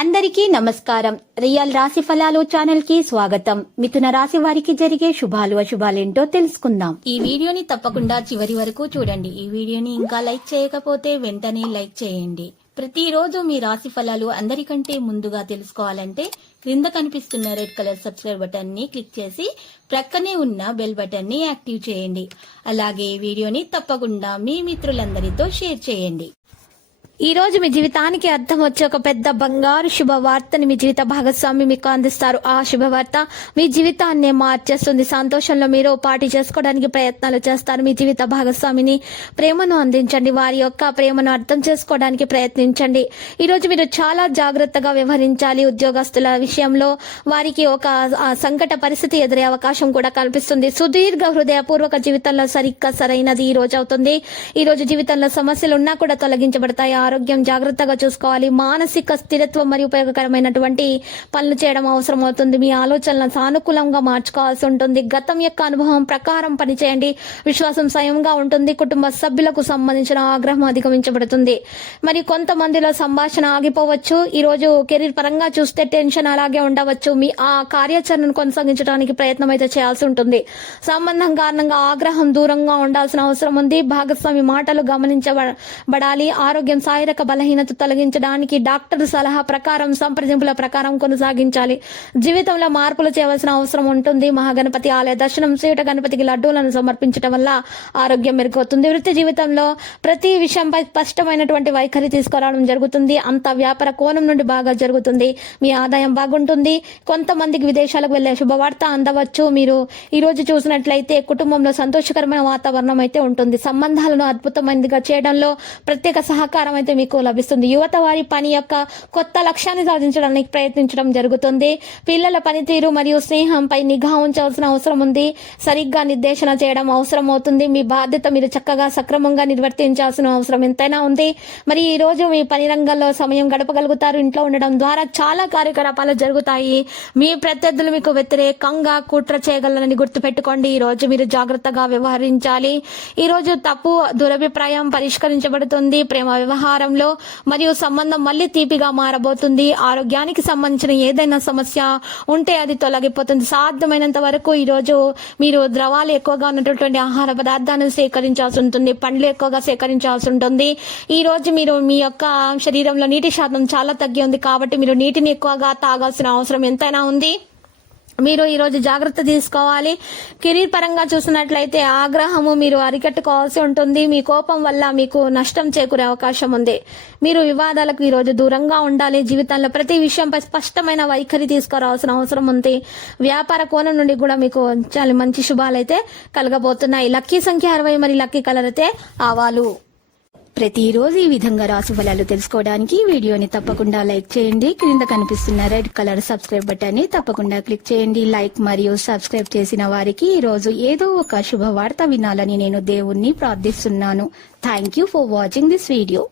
అందరికీ నమస్కారం. రియల్ రాశి ఫలాలు ఛానల్ కి స్వాగతం. మిథున రాశి వారికి జరిగే శుభాలు అశుభాలేంటో తెలుసుకుందాం. ఈ వీడియోని తప్పకుండా చివరి వరకు చూడండి. ఈ వీడియోని ఇంకా లైక్ చేయకపోతే వెంటనే లైక్ చేయండి. ప్రతిరోజు మీ రాశి ఫలాలు అందరికంటే ముందుగా తెలుసుకోవాలంటే క్రింద కనిపిస్తున్న రెడ్ కలర్ సబ్స్క్రైబ్ బటన్ ని క్లిక్ చేసి ప్రక్కనే ఉన్న బెల్ బటన్ ని యాక్టివ్ చేయండి. అలాగే ఈ వీడియోని తప్పకుండా మీ మిత్రులందరితో షేర్ చేయండి. ఈ రోజు మీ జీవితానికి అర్థం వచ్చే ఒక పెద్ద బంగారు శుభవార్తని మీ జీవిత భాగస్వామి మీకు అందిస్తారు. ఆ శుభవార్త మీ జీవితాన్ని మార్చేస్తుంది. సంతోషంలో మీరు పార్టీ చేసుకోవడానికి ప్రయత్నాలు చేస్తారు. మీ జీవిత భాగస్వామిని ప్రేమను అందించండి. వారి యొక్క ప్రేమను అర్థం చేసుకోవడానికి ప్రయత్నించండి. ఈ రోజు మీరు చాలా జాగ్రత్తగా వ్యవహరించాలి. ఉద్యోగస్తుల విషయంలో వారికి ఒక సంకట పరిస్థితి ఎదురే అవకాశం కూడా కనిపిస్తుంది. సుదీర్ఘ హృదయపూర్వక జీవితంలో సరిగ్గా సరైనది ఈ రోజు అవుతుంది. ఈ రోజు జీవితంలో సమస్యలు ఉన్నా కూడా తొలగించబడతాయి. ఆరోగ్యం జాగ్రత్తగా చూసుకోవాలి. మానసిక స్థిరత్వం మరియు ఉపయోగకరమైనటువంటి పనులు చేయడం అవసరం అవుతుంది. మీ ఆలోచనలను సానుకూలంగా మార్చుకోవాల్సి ఉంటుంది. గతం యొక్క అనుభవం ప్రకారం పనిచేయండి. విశ్వాసం స్వయంగా ఉంటుంది. కుటుంబ సభ్యులకు సంబంధించిన ఆగ్రహం అధిగమించబడుతుంది. మరి కొంతమందిలో సంభాషణ ఆగిపోవచ్చు. ఈ రోజు కెరీర్ పరంగా చూస్తే టెన్షన్ అలాగే ఉండవచ్చు. మీ ఆ కార్యాచరణను కొనసాగించడానికి ప్రయత్నం అయితే చేయాల్సి ఉంటుంది. సంబంధం కారణంగా ఆగ్రహం దూరంగా ఉండాల్సిన అవసరం ఉంది. భాగస్వామి మాటలు గమనించబడాలి. ఆరోగ్యం శారీరక బలహీనత తొలగించడానికి డాక్టర్ సలహా ప్రకారం సంప్రదింపుల ప్రకారం కొనసాగించాలి. జీవితంలో మార్పులు చేయవలసిన అవసరం ఉంటుంది. మహాగణపతి ఆలయ దర్శనం చేయుట, గణపతికి లడ్డూలను సమర్పించడం వల్ల ఆరోగ్యం మెరుగవుతుంది. వృత్తి జీవితంలో ప్రతి విషయంపై స్పష్టమైనటువంటి వైఖరి తీసుకురావడం జరుగుతుంది. అంత వ్యాపార కోణం నుండి బాగా జరుగుతుంది. మీ ఆదాయం బాగుంటుంది. కొంతమందికి విదేశాలకు వెళ్లే శుభవార్త అందవచ్చు. మీరు ఈ రోజు చూసినట్లయితే కుటుంబంలో సంతోషకరమైన వాతావరణం అయితే ఉంటుంది. సంబంధాలను అద్భుతమైనదిగా చేయడంలో ప్రత్యేక సహకారం అయితే మీకు లభిస్తుంది. యువత వారి పని యొక్క కొత్త లక్ష్యాన్ని సాధించడానికి ప్రయత్నించడం జరుగుతుంది. పిల్లల పనితీరు మరియు స్నేహంపై నిఘా ఉంచాల్సిన అవసరం ఉంది. సరిగ్గా నిర్దేశన చేయడం అవసరం అవుతుంది. మీ బాధ్యత మీరు చక్కగా సక్రమంగా నిర్వర్తించాల్సిన అవసరం ఎంతైనా ఉంది. మరి ఈ రోజు మీ పని రంగంలో సమయం గడపగలుగుతారు. ఇంట్లో ఉండడం ద్వారా చాలా కార్యకలాపాలు జరుగుతాయి. మీ ప్రత్యర్థులు మీకు వ్యతిరేకంగా కుట్ర చేయగలరని గుర్తుపెట్టుకోండి. ఈ రోజు మీరు జాగ్రత్తగా వ్యవహరించాలి. ఈ రోజు తప్పు దురభిప్రాయం పరిష్కరించబడుతుంది. ప్రేమ వ్యవహారంలో మరియు సంబంధం మళ్ళీ తీపిగా మారబోతుంది. ఆరోగ్యానికి సంబంధించిన ఏదైనా సమస్య ఉంటే అది తొలగిపోతుంది. సాధ్యమైనంత వరకు ఈ రోజు మీరు ద్రవాలు ఎక్కువగా ఉన్నటువంటి ఆహార పదార్థాలను సేకరించాల్సి ఉంటుంది. పండ్లు ఎక్కువగా సేకరించాల్సి ఉంటుంది. ఈ రోజు మీరు మీ యొక్క శరీరంలో నీటి శాతం చాలా తగ్గి ఉంది కాబట్టి మీరు నీటిని ఎక్కువగా తాగాల్సిన అవసరం ఎంతైనా ఉంది. మీరు ఈ రోజు జాగ్రత్త తీసుకోవాలి. కెరీర్ పరంగా చూసినట్లయితే ఆగ్రహము మీరు అరికట్టుకోవాల్సి ఉంటుంది. మీ కోపం వల్ల మీకు నష్టం చేకూరే అవకాశం ఉంది. మీరు వివాదాలకు ఈ రోజు దూరంగా ఉండాలి. జీవితంలో ప్రతి విషయంపై స్పష్టమైన వైఖరి తీసుకురావాల్సిన అవసరం ఉంది. వ్యాపార కోణం నుండి కూడా మీకు చాలా మంచి శుభాలు అయితే కలగబోతున్నాయి. లక్కీ సంఖ్య 60 మరి లక్కీ కలర్ అయితే ఆవాలు. ప్రతిరోజు ఈ విధంగా రాశి ఫలాలు తెలుసుకోవడానికి వీడియోని తప్పకుండా లైక్ చేయండి. క్రింద కనిపిస్తున్న రెడ్ కలర్ సబ్స్క్రైబ్ బటన్ ని తప్పకుండా క్లిక్ చేయండి. లైక్ మరియు సబ్స్క్రైబ్ చేసిన వారికి ఈ రోజు ఏదో ఒక శుభవార్త వినాలని నేను దేవుణ్ణి ప్రార్థిస్తున్నాను. Thank you for watching this video.